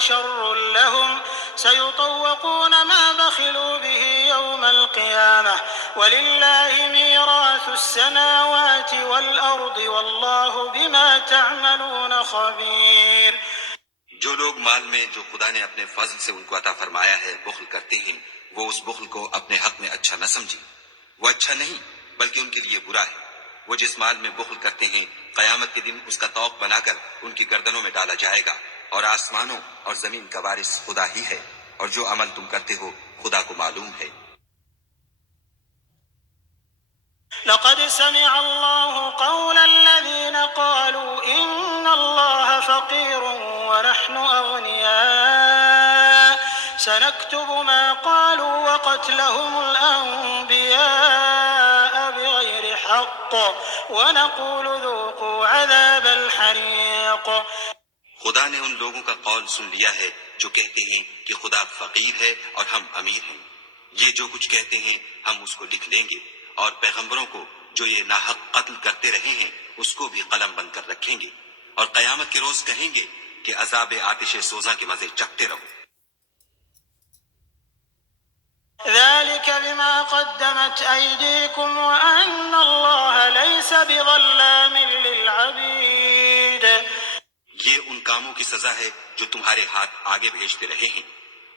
شر لهم سيطوقون ما بخلوا به يوم القيامة ولله ميراث السماوات والأرض والله بما تعملون خبير۔ جو لوگ مال میں جو خدا نے اپنے فضل سے ان کو عطا فرمایا ہے بخل کرتے ہیں، وہ اس بخل کو اپنے حق میں اچھا نہ سمجھیں، وہ اچھا نہیں بلکہ ان کے لیے برا ہے۔ وہ جس مال میں بخل کرتے ہیں قیامت کے دن اس کا طوق بنا کر ان کی گردنوں میں ڈالا جائے گا، اور آسمانوں اور زمین کا وارث خدا ہی ہے، اور جو عمل تم کرتے ہو خدا کو معلوم ہے۔ لقد سمع الله قول الذين قالوا إن الله فقير ونحن أغنياء سنكتب ما قالوا وقتلهم الأنبياء بغير حق ونقول ذوقوا عذاب الحريق۔ خدا نے ان لوگوں کا قول سن لیا ہے جو کہتے ہیں کہ خدا فقیر ہے اور ہم امیر ہیں، یہ جو کچھ کہتے ہیں ہم اس کو لکھ لیں گے، اور پیغمبروں کو جو یہ ناحق قتل کرتے رہے ہیں اس کو بھی قلم بند کر رکھیں گے، اور قیامت کے روز کہیں گے کہ عذاب آتش سوزاں کے مزے چکھتے رہو۔ ذلك بما قدمت أيديكم وأن الله ليس بظلام للعبيد۔ یہ ان کاموں کی سزا ہے جو تمہارے ہاتھ آگے بھیجتے رہے ہیں،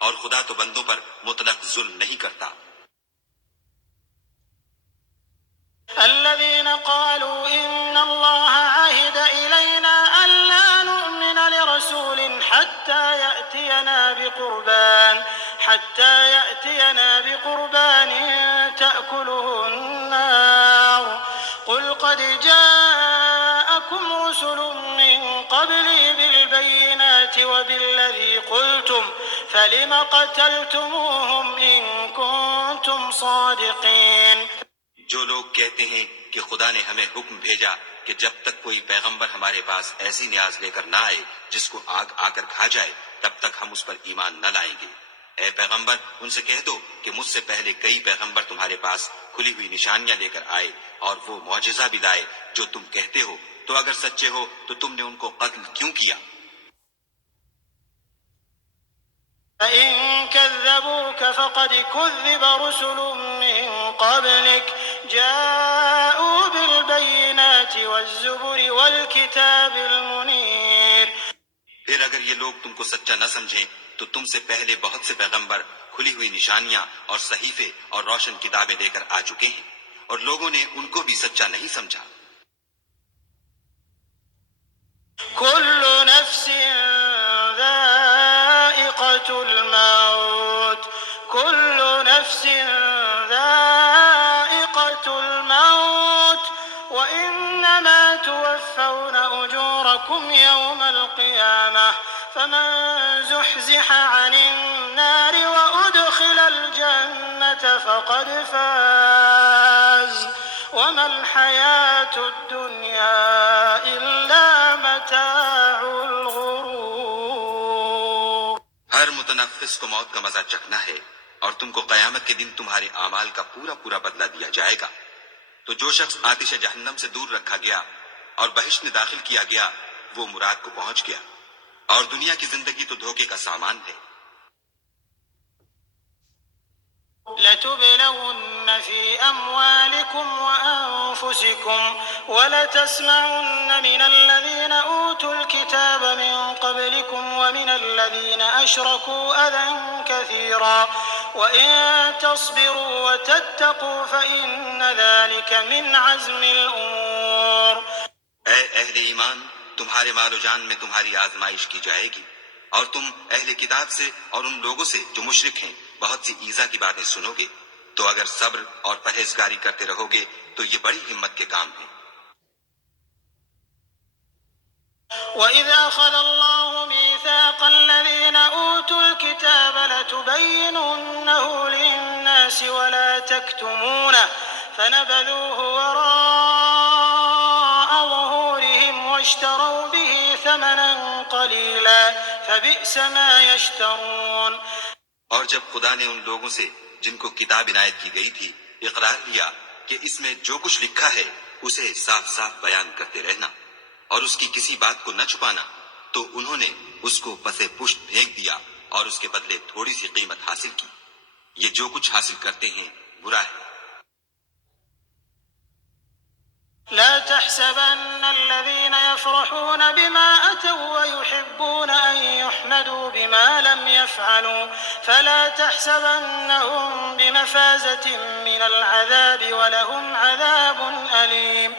اور خدا تو بندوں پر مطلق ظلم نہیں کرتا۔ الذين قالوا إن الله عهد إلينا ألا نؤمن لرسول حتى يأتينا بقربان تأكله النار قل قد جاءكم رسل من قبلي بالبينات وبالذي قلتم فلم قتلتموهم إن كنتم صادقين۔ جو لوگ کہتے ہیں کہ خدا نے ہمیں حکم بھیجا کہ جب تک کوئی پیغمبر ہمارے پاس ایسی نیاز لے کر نہ آئے جس کو آگ آ کر کھا جائے تب تک ہم اس پر ایمان نہ لائیں گے۔ اے پیغمبر ان سے کہہ دو کہ مجھ سے پہلے کئی پیغمبر تمہارے پاس کھلی ہوئی نشانیاں لے کر آئے اور وہ معجزہ بھی لائے جو تم کہتے ہو، تو اگر سچے ہو تو تم نے ان کو قتل کیوں کیا؟ فإن كذبوك فقد كذب رسل من قبلك جاءوا بالبينات والزبر والكتاب المنير۔ پھر اگر یہ لوگ تم کو سچا نہ سمجھیں تو تم سے پہلے بہت سے پیغمبر کھلی ہوئی نشانیاں اور صحیفے اور روشن کتابیں لے کر آ چکے ہیں، اور لوگوں نے ان کو بھی سچا نہیں سمجھا۔ كل نفس ذائقة الموت كل نفس ذائقة الموت وإنما توفون أجوركم يوم القيامة فمن زحزح عن النار وأدخل الجنة فقد فاز وما الحياة الدنيا إلا متاع الغرور۔ ہر متنفس کو موت کا مزہ چکھنا ہے، اور تم کو قیامت کے دن تمہارے اعمال کا پورا پورا بدلہ دیا جائے گا۔ تو جو شخص آتش جہنم سے دور رکھا گیا اور بہشت میں داخل کیا گیا وہ مراد کو پہنچ گیا، اور دنیا کی زندگی تو دھوکے کا سامان ہے۔ لتبلون في أموالكم وأنفسكم ولتسمعن من الذين أوتوا الكتاب من قبلكم ومن الذين أشركوا أذى كثيرا وإن تصبروا وتتقوا فإن ذلك من عزم الأمور۔ اے اہل ایمان، تمہارے مال و جان میں تمہاری آزمائش کی جائے گی، اور تم اہل کتاب سے اور ان لوگوں سے جو مشرک ہیں بہت سی ایذا کی باتیں سنو گے، تو اگر صبر اور پرہیزگاری کرتے رہو گے تو یہ بڑی ہمت کے کام ہیں۔ وَإِذْ أَخَذَ اللَّهُ مِيثَاقَ الَّذِينَ أُوتُوا الْكِتَابَ لَتُبَيِّنُنَّهُ لِلنَّاسِ وَلَا تَكْتُمُونَهُ فَنَبَذُوهُ وَرَاءَ ظُهُورِهِمْ وَاشْتَرَوْا بِهِ ثَمَنًا قَلِيلًا فَبِئْسَ مَا يَشْتَرُونَ۔ اور جب خدا نے ان لوگوں سے جن کو کتاب عنایت کی گئی تھی اقرار لیا کہ اس میں جو کچھ لکھا ہے اسے صاف صاف بیان کرتے رہنا اور اس کی کسی بات کو نہ چھپانا، تو انہوں نے اس کو پسے پشت پھینک دیا اور اس کے بدلے تھوڑی سی قیمت حاصل کی. یہ جو کچھ حاصل کرتے ہیں برا ہے. لا تحسبن الذين يفرحون بما أتوا ويحبون أن يحمدوا بما لم يفعلوا فلا تحسبنهم بمفازة من العذاب ولهم عذاب أليم.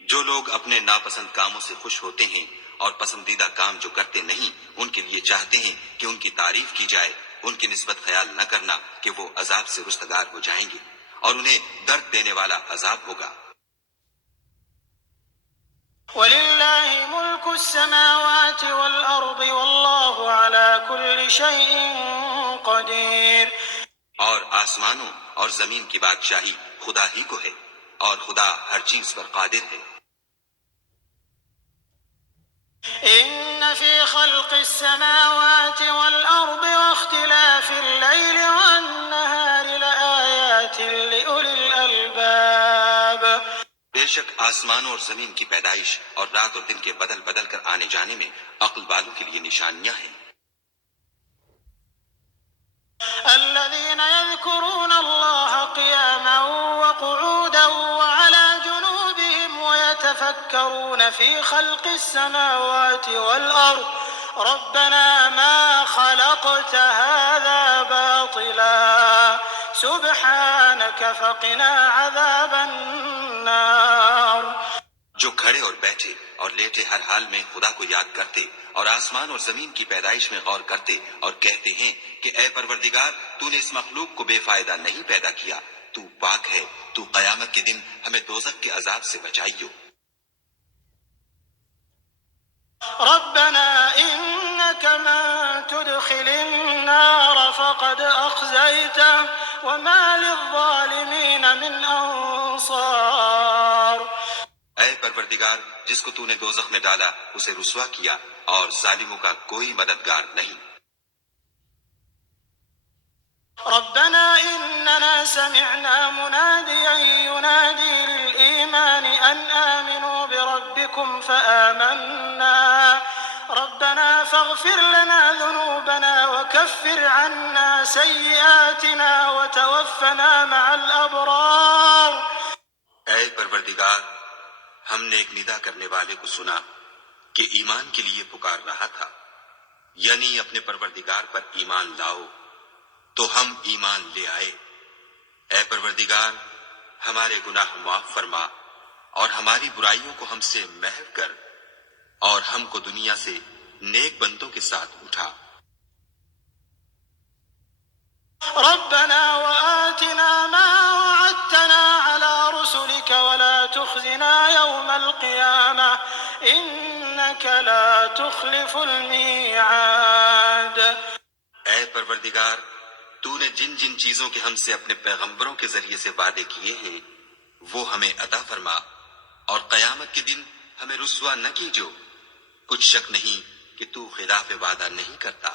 جو لوگ اپنے ناپسند کاموں سے خوش ہوتے ہیں اور پسندیدہ کام جو کرتے نہیں ان کے لیے چاہتے ہیں کہ ان کی تعریف کی جائے، ان کی نسبت خیال نہ کرنا کہ وہ عذاب سے رستگار ہو جائیں گے اور انہیں درد دینے والا عذاب ہوگا. وَلِلَّهِ مُلْكُ السَّمَاوَاتِ وَالْأَرْضِ وَاللَّهُ عَلَى كُلِّ شَيْءٍ قَدِيرٌ. اور آسمانوں اور زمین کی بادشاہی خدا ہی کو ہے اور خدا ہر چیز پر قادر ہے. إِنَّ فِي خَلْقِ السَّمَاوَاتِ وَالْأَرْضِ وَاخْتِلَافِ اللَّيْلِ وَالنَّهَارِ لَآيَاتٍ لِأُولِي الْأَلْبَابِ. بے شک آسمانوں اور زمین کی پیدائش اور رات اور دن کے بدل بدل کر آنے جانے میں عقل والوں کے لیے نشانیاں ہیں. الذين يذكرون الله قياما وقعودا وعلى جنوبهم ويتفكرون في خلق السماوات والأرض ربنا ما خلقت هذا باطلا سبحانك فقنا عذاب النار. جو کھڑے اور بیٹھے اور لیٹے ہر حال میں خدا کو یاد کرتے اور آسمان اور زمین کی پیدائش میں غور کرتے اور کہتے ہیں کہ اے پروردگار تو نے اس مخلوق کو بے فائدہ نہیں پیدا کیا، تو پاک ہے، تو قیامت کے دن ہمیں دوزخ کے عذاب سے بچائیو. ربنا إنك من تدخل النار فقد أخزيته وما للظالمين من أنصار. اے پروردگار جس کو تو نے دوزخ میں ڈالا اسے رسوا کیا اور ظالموں کا کوئی مددگار نہیں. ربنا إننا سمعنا مناديا ينادي للإيمان أن آمنوا بربكم فآمنا ربنا فاغفر لنا ذنوبنا وكفر عنا سيئاتنا وتوفنا مع الأبرار. اے پروردگار ہم نے ایک ندا کرنے والے کو سنا کہ ایمان کے لیے پکار رہا تھا، یعنی اپنے پروردگار پر ایمان لاؤ، تو ہم ایمان لے آئے. اے پروردگار ہمارے گناہ معاف فرما اور ہماری برائیوں کو ہم سے محو کر اور ہم کو دنیا سے نیک بندوں کے ساتھ اٹھا. ربنا وآتنا ما وعدتنا على رسلك ولا تخزنا يوم القيامة إنك لا تخلف الميعاد. اے پروردگار تو نے جن جن چیزوں کے ہم سے اپنے پیغمبروں کے ذریعے سے وعدے کیے ہیں وہ ہمیں عطا فرما اور قیامت کے دن ہمیں رسوا نہ کیجو، کچھ شک نہیں کہ تو خلاف وعدہ نہیں کرتا.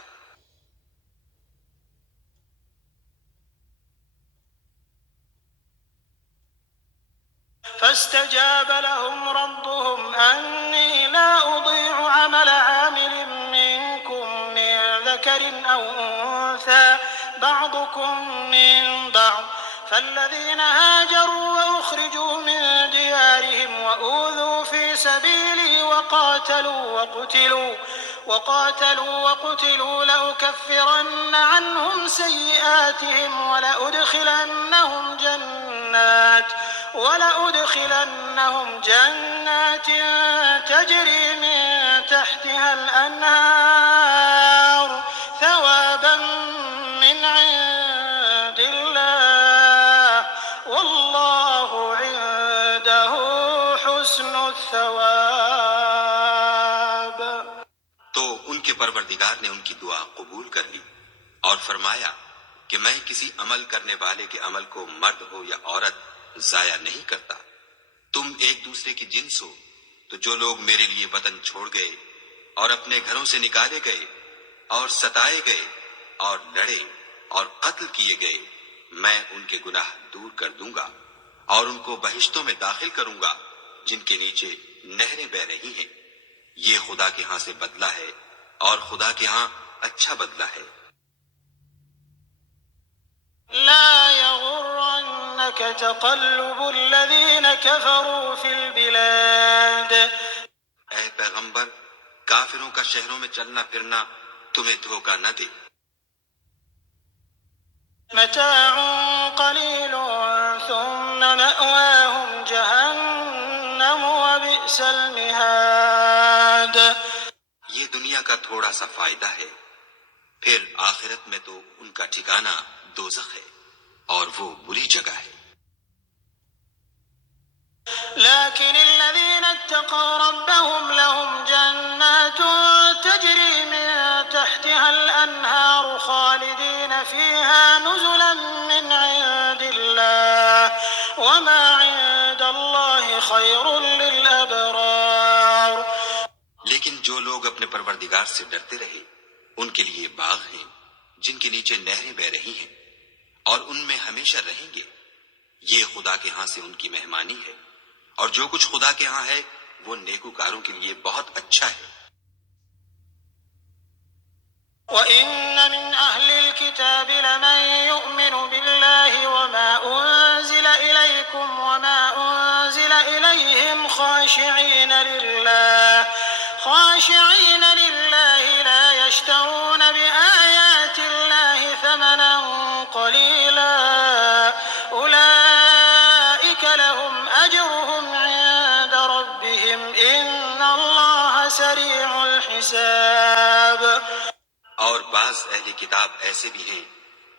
فاستجاب لهم ربهم أني لا أضيع عمل عامل منكم من ذكر أو أنثى بعضكم من بعض فالذين هاجروا وأخرجوا من ديارهم وأوذوا في سبيلي وقاتلوا لأكفرن عنهم سيئاتهم ولأدخلنهم جنات تجري من تحتها الأنهار ثوابا من عند الله والله عنده حسن الثواب. تو ان کے پروردگار نے ان کی دعا قبول کر لی اور فرمایا کہ میں کسی عمل کرنے والے کے عمل کو مرد ہو یا عورت ضائع نہیں کرتا. تم ایک دوسرے کی جنس ہو، تو جو لوگ میرے لیے وطن چھوڑ گئے اور اپنے گھروں سے نکالے گئے اور ستائے گئے اور لڑے اور قتل کیے گئے، میں ان کے گناہ دور کر دوں گا اور ان کو بہشتوں میں داخل کروں گا جن کے نیچے نہریں بہ رہی ہیں. یہ خدا کے ہاں سے بدلہ ہے اور خدا کے ہاں اچھا بدلہ ہے۔ لا يغرنك تقلب الذين كفروا في البلاد اے پیغمبر، کافروں کا شہروں میں چلنا پھرنا تمہیں دھوکہ نہ دے۔ متاع قليل ثم مأواهم جهنم وبئس المهاد۔ یہ دنیا کا تھوڑا سا فائدہ ہے، پھر آخرت میں تو ان کا ٹھکانہ دوزخ ہے اور وہ بری جگہ ہے۔ لكن الذين اتقوا ربهم لهم جنات تجري من تحتها الأنهار خالدين فيها نزلا من عند الله وما عند الله خير للأبرار۔ لیکن جو لوگ اپنے پروردگار سے ڈرتے رہے ان کے لیے باغ ہیں جن کے نیچے نہریں بہ رہی ہیں اور ان میں ہمیشہ رہیں گے، یہ خدا کے ہاں سے ان کی مہمانی ہے، اور جو کچھ خدا کے ہاں ہے وہ نیکوکاروں کے لیے بہت اچھا ہے۔ وَإِنَّ مِنْ أَهْلِ الْكِتَابِ لَمَن يُؤْمِنُ بِاللَّهِ وَمَا أُنزِلَ إِلَيْكُمْ وَمَا أُنزِلَ إِلَيْهِمْ خَاشِعِينَ لِلَّهِ لَا يَشْتَرُونَ بِآيَاتِ اللَّهِ ثَمَنًا قَلِيلًا أُولَئِكَ لَهُمْ أَجْرُهُمْ عِندَ رَبِّهِمْ إِنَّ اللَّهَ سَرِيعُ الْحِسَابِ۔ اور بعض اہل کتاب ایسے بھی ہیں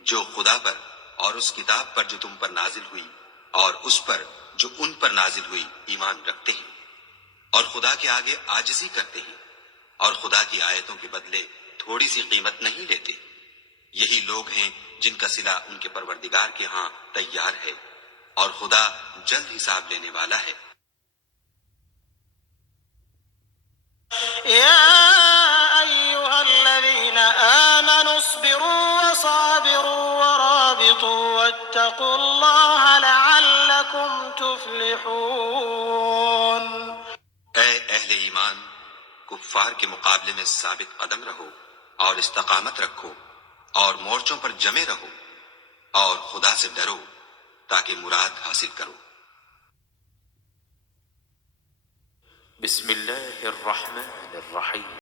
جو خدا پر اور اس کتاب پر جو تم پر نازل ہوئی اور اس پر جو ان پر نازل ہوئی ایمان رکھتے ہیں اور خدا کے آگے عاجزی کرتے ہیں اور خدا کی آیتوں کے بدلے تھوڑی سی قیمت نہیں لیتے۔ یہی لوگ ہیں جن کا صلہ ان کے پروردگار کے ہاں تیار ہے اور خدا جلد حساب لینے والا ہے۔ يا أيها الذين آمنوا اصبروا وصابروا ورابطوا واتقوا الله لعلكم تفلحون۔ اے اہل ایمان، کفار کے مقابلے میں ثابت قدم رہو اور استقامت رکھو اور مورچوں پر جمے رہو اور خدا سے ڈرو تاکہ مراد حاصل کرو۔ بسم اللہ الرحمن الرحیم۔